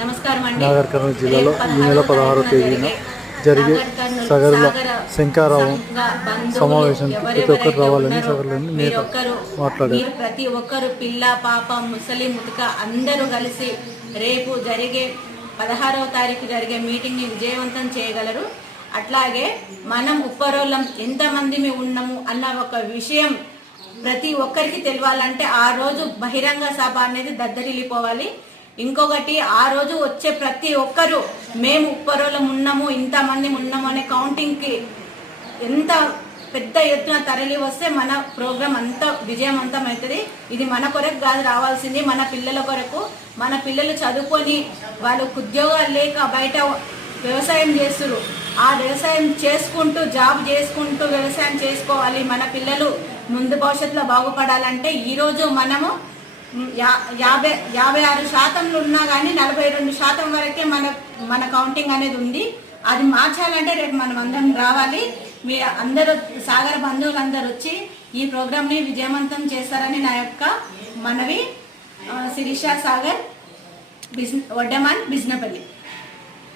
నమస్కారం అండి. నాగర్ కర్నూలు జిల్లాలో ఈ నెల పదహారో తేదీన జరిగే సగరుల సాగర శంకారావం సమావేశానికి ప్రతి ఒక్కరు రావాలని సగరులని ఒక్కరు మాట్లాడారు. ప్రతి ఒక్కరు పిల్ల పాప ముసలి ముతక అందరూ కలిసి రేపు జరిగే పదహారవ తారీఖు జరిగే మీటింగ్ని విజయవంతం చేయగలరు. అట్లాగే మనం ఉప్పరోళ్ళం ఎంతమంది ఉన్నాము అన్న ఒక విషయం ప్రతి ఒక్కరికి తెలియాలంటే ఆ రోజు బహిరంగ సభ అనేది దద్దరిల్లిపోవాలి. ఇంకొకటి ఆ రోజు వచ్చే ప్రతి ఒక్కరు మేము ఉప్పరోలం ఉన్నాము ఇంతమంది ఉన్నాము అనే కౌంటింగ్కి ఎంత పెద్ద ఎత్తున తరలి వస్తే మన ప్రోగ్రాం అంత విజయవంతం అవుతుంది ఇది మన కొరకు కాదు రావాల్సింది మన పిల్లల కొరకు. మన పిల్లలు చదువుకొని వాళ్ళకు ఉద్యోగాలు లేక బయట వ్యవసాయం చేస్తున్నారు ఆ వ్యవసాయం చేసుకుంటూ జాబ్ చేసుకుంటూ వ్యవసాయం చేసుకోవాలి. మన పిల్లలు ముందు భవిష్యత్తులో బాగుపడాలంటే ఈరోజు మనము యాభై యాభై ఆరు శాతంలో ఉన్నా కానీ నలభై రెండు శాతం వరకే మన మన కౌంటింగ్ అనేది ఉంది. అది మార్చాలంటే రేపు మనం అందరం రావాలి. మీ అందరూ సాగర బంధువులందరూ వచ్చి ఈ ప్రోగ్రామ్ని విజయవంతం చేస్తారని నా యొక్క మనవి. శిరీష సాగర్ బిజ్ వడ్డమాన్ బిజ్నపల్లి.